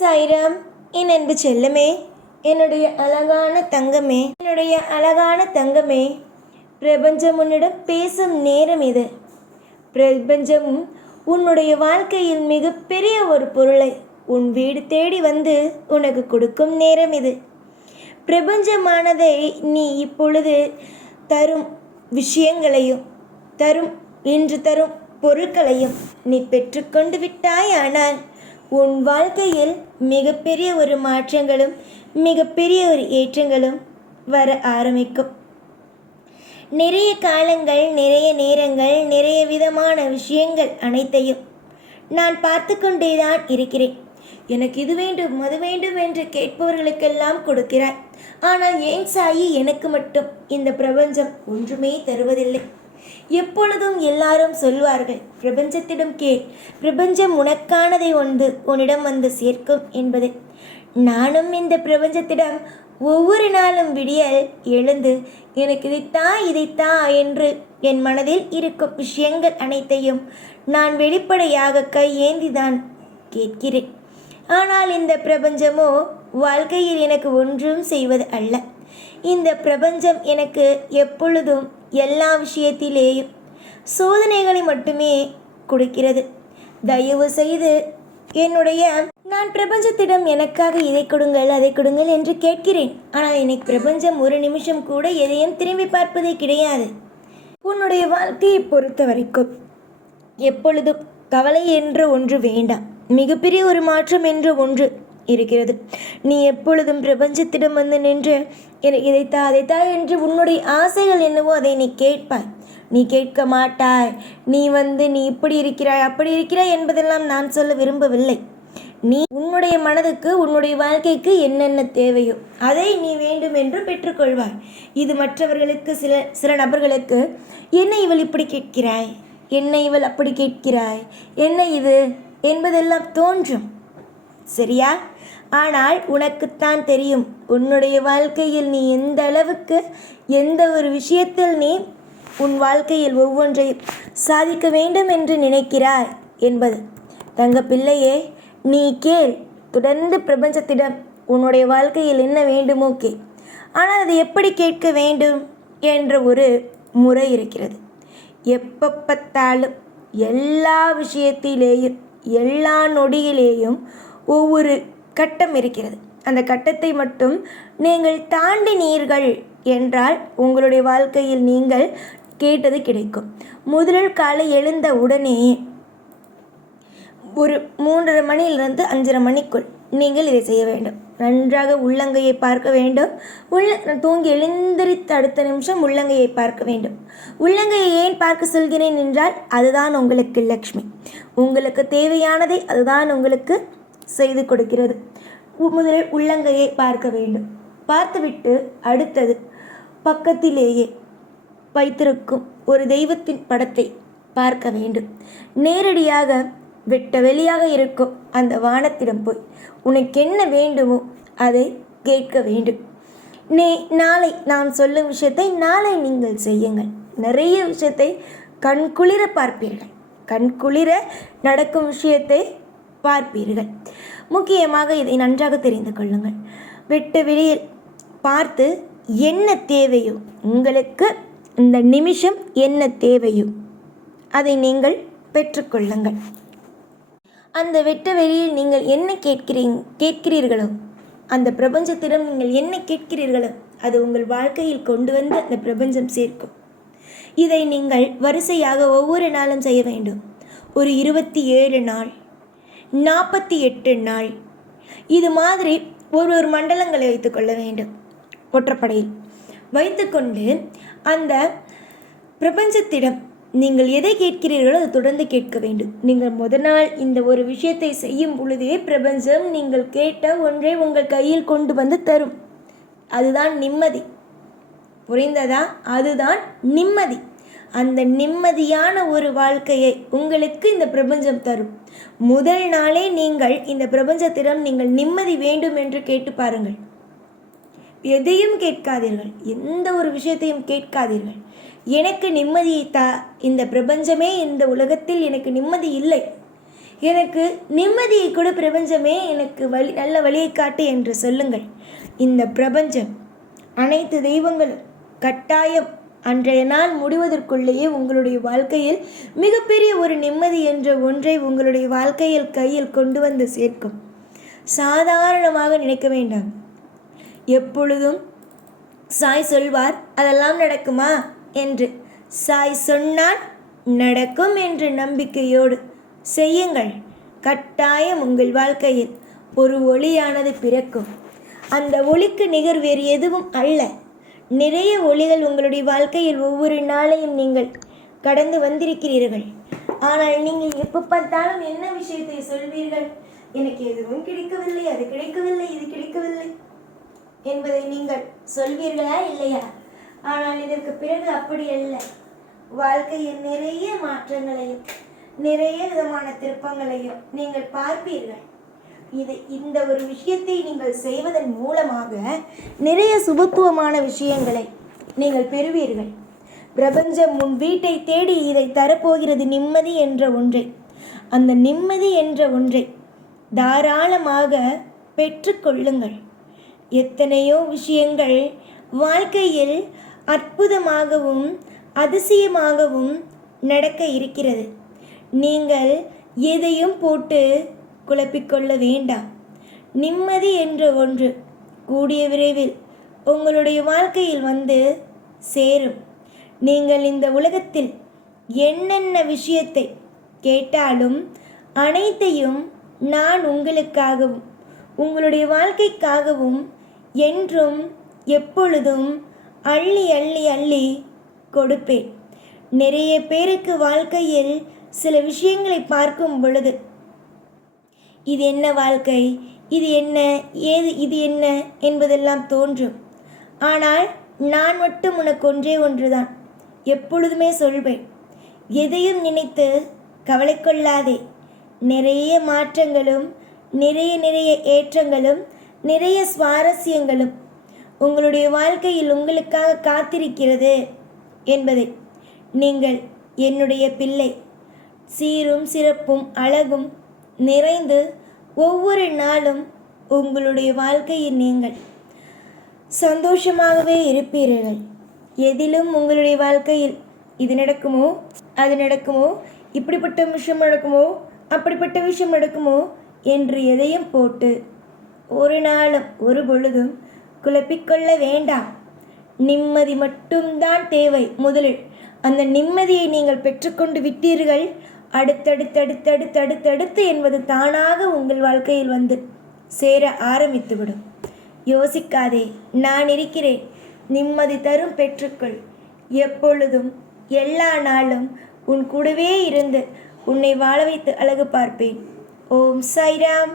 சாய்ராம், என் அன்பு செல்லமே, என்னுடைய அழகான தங்கமே, பிரபஞ்சம் உன்னிடம் பேசும் நேரம் இது. பிரபஞ்சம் உன்னுடைய வாழ்க்கையில் மிகப்பெரிய ஒரு பொருளை உன் வீடு தேடி வந்து உனக்கு கொடுக்கும் நேரம் இது. பிரபஞ்சமானதை நீ இப்பொழுது தரும் விஷயங்களையும் இன்று தரும் பொருட்களையும் நீ பெற்றுக்கொண்டு விட்டாய். ஆனால் உன் வாழ்க்கையில் மிகப்பெரிய ஒரு மாற்றங்களும் மிகப்பெரிய ஒரு ஏற்றங்களும் வர ஆரம்பிக்கும். நிறைய காலங்கள், நிறைய நேரங்கள், நிறைய விதமான விஷயங்கள் அனைத்தையும் நான் பார்த்து கொண்டேதான் இருக்கிறேன். எனக்கு இது வேண்டும் அது வேண்டும் என்று கேட்பவர்களுக்கெல்லாம் கொடுக்கிறாய். ஆனால் ஏன் சாயி, எனக்கு மட்டும் இந்த பிரபஞ்சம் ஒன்றுமே தருவதில்லை? எப்பொழுதும் எல்லாரும் சொல்வார்கள், பிரபஞ்சத்திடம் கேள், பிரபஞ்சம் உனக்கானதை உன்னிடம் வந்து சேர்க்கும் என்பது. நானும் இந்த பிரபஞ்சத்திடம் ஒவ்வொரு நாளும் விடியல் எழுந்து எனக்கு இதைத்தா என்று என் மனதில் இருக்கும் விஷயங்கள் அனைத்தையும் நான் வெளிப்படையாக கையேந்திதான் கேட்கிறேன். ஆனால் இந்த பிரபஞ்சமோ வாழ்க்கையில் எனக்கு ஒன்றும் செய்வது அல்ல. இந்த பிரபஞ்சம் எனக்கு எப்பொழுதும் எல்லா விஷயத்திலேயும் சோதனைகளை மட்டுமே கொடுக்கிறது. தயவு செய்து நான் பிரபஞ்சத்திடம் எனக்காக இதை கொடுங்கள் அதை கொடுங்கள் என்று கேட்கிறேன். ஆனால் எனக்கு பிரபஞ்சம் ஒரு நிமிஷம் கூட எதையும் திரும்பி பார்ப்பதே கிடையாது. உன்னுடைய வாழ்க்கையை பொறுத்த வரைக்கும் எப்பொழுதும் கவலை என்று ஒன்று வேண்டாம். மிகப்பெரிய ஒரு மாற்றம் என்று ஒன்று இருக்கிறது. நீ எப்பொழுதும் பிரபஞ்சத்திடம் வந்து நின்று இதைத்தா அதைத்தா என்று உன்னுடைய ஆசைகள் என்னவோ அதை நீ கேட்பாய். நீ கேட்க மாட்டாய். நீ இப்படி இருக்கிறாய் அப்படி இருக்கிறாய் என்பதெல்லாம் நான் சொல்ல விரும்பவில்லை. நீ உன்னுடைய மனதுக்கு உன்னுடைய வாழ்க்கைக்கு என்னென்ன தேவையோ அதை நீ வேண்டும் என்று பெற்றுக்கொள்வாய். இது மற்றவர்களுக்கு சில நபர்களுக்கு, என்ன இவள் இப்படி கேட்கிறாய், என்ன இவள் அப்படி கேட்கிறாய், என்ன இது என்பதெல்லாம் தோன்றும். சரியா? ஆனால் உனக்குத்தான் தெரியும் உன்னுடைய வாழ்க்கையில் நீ எந்த அளவுக்கு எந்த ஒரு விஷயத்தில் நீ உன் வாழ்க்கையில் ஒவ்வொன்றையும் சாதிக்க வேண்டும் என்று நினைக்கிறாய் என்பது. தங்க பிள்ளையே, நீ கேள். தொடர்ந்து பிரபஞ்சத்திடம் உன்னுடைய வாழ்க்கையில் என்ன வேண்டுமோ கேள். ஆனால் அதை எப்படி கேட்க வேண்டும் என்ற ஒரு முறை இருக்கிறது. எப்போ பார்த்தாலும் எல்லா விஷயத்திலேயும் எல்லா நொடியிலேயும் ஒவ்வொரு கட்டம் இருக்கிறது. அந்த கட்டத்தை மட்டும் நீங்கள் தாண்டினீர்கள் என்றால் உங்களுடைய வாழ்க்கையில் நீங்கள் கேட்டது கிடைக்கும். முதலில் காலை எழுந்த உடனே ஒரு 3:30 மணியிலிருந்து 5:30 மணிக்குள் நீங்கள் இதை செய்ய வேண்டும். நன்றாக உள்ளங்கையை பார்க்க வேண்டும். தூங்கி எழுந்திரித்த அடுத்த நிமிஷம் உள்ளங்கையை பார்க்க வேண்டும். உள்ளங்கையை ஏன் பார்க்க சொல்கிறேன் என்றால், அதுதான் உங்களுக்கு லக்ஷ்மி. உங்களுக்கு தேவையானதை அதுதான் உங்களுக்கு செய்து கொடுக்கிறது. முதலில் உள்ளங்கையை பார்க்க வேண்டும். பார்த்துவிட்டு அடுத்தது பக்கத்திலேயே வைத்திருக்கும் ஒரு தெய்வத்தின் படத்தை பார்க்க வேண்டும். நேரடியாக வெட்ட வெளியாக இருக்கும் அந்த வானத்திடம் போய் உனக்கு என்ன வேண்டுமோ அதை கேட்க வேண்டும். நாளை நான் சொல்லும் விஷயத்தை நாளை நீங்கள் செய்யுங்கள். நிறைய விஷயத்தை கண்குளிர பார்ப்பீர்கள். கண்குளிர நடக்கும் விஷயத்தை பார்ப்பீர்கள். முக்கியமாக இதை நன்றாக தெரிந்து கொள்ளுங்கள். வெட்ட வெளியில் பார்த்து என்ன தேவையோ, உங்களுக்கு இந்த நிமிஷம் என்ன தேவையோ அதை நீங்கள் பெற்றுக்கொள்ளுங்கள். அந்த வெட்ட வெளியில் நீங்கள் என்ன கேட்கிறீர்களோ, அந்த பிரபஞ்சத்திடம் நீங்கள் என்ன கேட்கிறீர்களோ அது உங்கள் வாழ்க்கையில் கொண்டு வந்து அந்த பிரபஞ்சம் சேர்க்கும். இதை நீங்கள் வரிசையாக ஒவ்வொரு நாளும் செய்ய வேண்டும். ஒரு 27 நாள், 48 நாள், இது மாதிரி ஒரு மண்டலங்களை வைத்துக்கொள்ள வேண்டும். ஒற்றைப்படையில் வைத்துக்கொண்டு அந்த பிரபஞ்சத்திடம் நீங்கள் எதை கேட்கிறீர்களோ அதை தொடர்ந்து கேட்க வேண்டும். நீங்கள் முதல் நாள் இந்த ஒரு விஷயத்தை செய்யும் பொழுதே பிரபஞ்சம் நீங்கள் கேட்ட ஒன்றை உங்கள் கையில் கொண்டு வந்து தரும். அதுதான் நிம்மதி. புரிந்ததா? அதுதான் நிம்மதி. அந்த நிம்மதியான ஒரு வாழ்க்கையை உங்களுக்கு இந்த பிரபஞ்சம் தரும். முதல் நாளே நீங்கள் இந்த பிரபஞ்சத்திடம் நீங்கள் நிம்மதி வேண்டும் என்று கேட்டு பாருங்கள். எதையும் கேட்காதீர்கள், எந்த ஒரு விஷயத்தையும் கேட்காதீர்கள். எனக்கு நிம்மதியை இந்த பிரபஞ்சமே, இந்த உலகத்தில் எனக்கு நிம்மதி இல்லை, எனக்கு நிம்மதியை கூட பிரபஞ்சமே, எனக்கு நல்ல வழியை காட்டு என்று சொல்லுங்கள். இந்த பிரபஞ்சம், அனைத்து தெய்வங்களும் கட்டாயம் அன்றைய நாள் முடிவதற்குள்ளேயே உங்களுடைய வாழ்க்கையில் மிகப்பெரிய ஒரு நிம்மதி என்ற ஒன்றை உங்களுடைய வாழ்க்கையில் கையில் கொண்டு வந்து சேர்க்கும். சாதாரணமாக நினைக்க வேண்டாம். எப்பொழுதும் சாய் சொல்வார், அதெல்லாம் நடக்குமா என்று. சாய் சொன்னால் நடக்கும் என்ற நம்பிக்கையோடு செய்யுங்கள். கட்டாயம் உங்கள் வாழ்க்கையில் ஒரு ஒளியானது பிறக்கும். அந்த ஒளிக்கு நிகர் வேறு எதுவும் அல்ல. நிறைய ஒளிகள் உங்களுடைய வாழ்க்கையில் ஒவ்வொரு நாளையும் நீங்கள் கடந்து வந்திருக்கிறீர்கள். ஆனால் நீங்கள் எப்போ பார்த்தாலும் என்ன விஷயத்தை சொல்வீர்கள்? எனக்கு எதுவும் கிடைக்கவில்லை, அது கிடைக்கவில்லை, இது கிடைக்கவில்லை என்பதை நீங்கள் சொல்வீர்களா இல்லையா? ஆனால் இதற்கு பிறகு அப்படி அல்ல. வாழ்க்கையில் நிறைய மாற்றங்களையும் நிறைய விதமான திருப்பங்களையும் நீங்கள் பார்ப்பீர்கள். இந்த ஒரு விஷயத்தை நீங்கள் செய்வதன் மூலமாக நிறைய சுபத்துவமான விஷயங்களை நீங்கள் பெறுவீர்கள். பிரபஞ்சம் உன் வீட்டை தேடி இதை தரப்போகிறது, நிம்மதி என்ற ஒன்றை. அந்த நிம்மதி என்ற ஒன்றை தாராளமாக பெற்றுக்கொள்ளுங்கள். எத்தனையோ விஷயங்கள் வாழ்க்கையில் அற்புதமாகவும் அதிசயமாகவும் நடக்க இருக்கிறது. நீங்கள் எதையும் போட்டு குழப்பிக்கொள்ள வேண்டாம். நிம்மதி என்ற ஒன்று கூடிய விரைவில் உங்களுடைய வாழ்க்கையில் வந்து சேரும். நீங்கள் இந்த உலகத்தில் என்னென்ன விஷயத்தை கேட்டாலும் அனைத்தையும் நான் உங்களுக்காகவும் உங்களுடைய வாழ்க்கைக்காகவும் என்றும் எப்பொழுதும் அள்ளி அள்ளி அள்ளி கொடுப்பேன். நிறைய பேருக்கு வாழ்க்கையில் சில விஷயங்களை பார்க்கும் பொழுது இது என்ன வாழ்க்கை, இது என்ன, இது என்ன என்பதெல்லாம் தோன்றும். ஆனால் நான் மட்டும் உனக்கு ஒன்றுதான் எப்பொழுதுமே சொல்வேன். எதையும் நினைத்து கவலை கொள்ளாதே. நிறைய மாற்றங்களும் நிறைய ஏற்றங்களும் நிறைய சுவாரஸ்யங்களும் உங்களுடைய வாழ்க்கையில் உங்களுக்காக காத்திருக்கிறது என்பதை நீங்கள் என்னுடைய பிள்ளை. சீரும் சிறப்பும் அழகும் நிறைந்து ஒவ்வொரு நாளும் உங்களுடைய வாழ்க்கையில் நீங்கள் சந்தோஷமாகவே இருப்பீர்கள். எதிலும் உங்களுடைய வாழ்க்கையில் இது நடக்குமோ, அது நடக்குமோ, இப்படிப்பட்ட விஷயம் நடக்குமோ, அப்படிப்பட்ட விஷயம் நடக்குமோ என்று எதையும் போட்டு ஒரு நாளும் ஒரு பொழுதும் குழப்பிக்கொள்ள வேண்டாம். நிம்மதி மட்டும்தான் தேவை. முதலில் அந்த நிம்மதியை நீங்கள் பெற்றுக்கொண்டு விட்டீர்கள், அடுத்தடுத்து என்பது தானாக உங்கள் வாழ்க்கையில் வந்து சேர ஆரம்பித்துவிடும். யோசிக்காதே, நான் இருக்கிறேன். நிம்மதி தரும் பெற்றுக்கொள். எப்பொழுதும் எல்லா நாளும் உன் கூடவே இருந்து உன்னை வாழ வைத்து அழகு பார்ப்பேன். ஓம் சாய்ராம்.